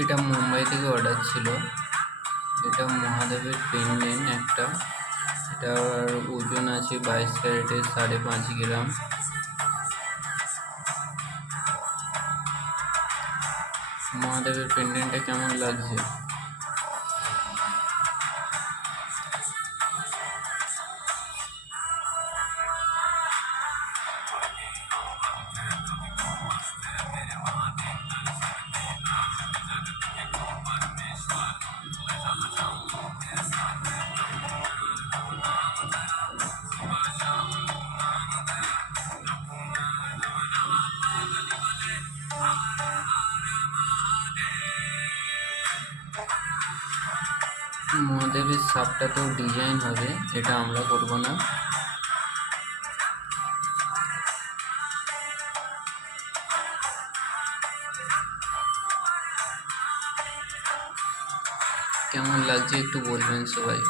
এটা মুম্বাই থেকে অর্ডার ছিল। এটা মহাদেবের পেন্ডেন্ট একটা। এটার ওজন আছে 22 ক্যারেটের 5.5 গ্রাম। মহাদেবের পেন্ডেন্টটা কেমন লাগছে? মহাদেবের সাপটাতেও ডিজাইন হবে, এটা আমরা করব না। কেমন লাগছে একটু বলবেন সবাই।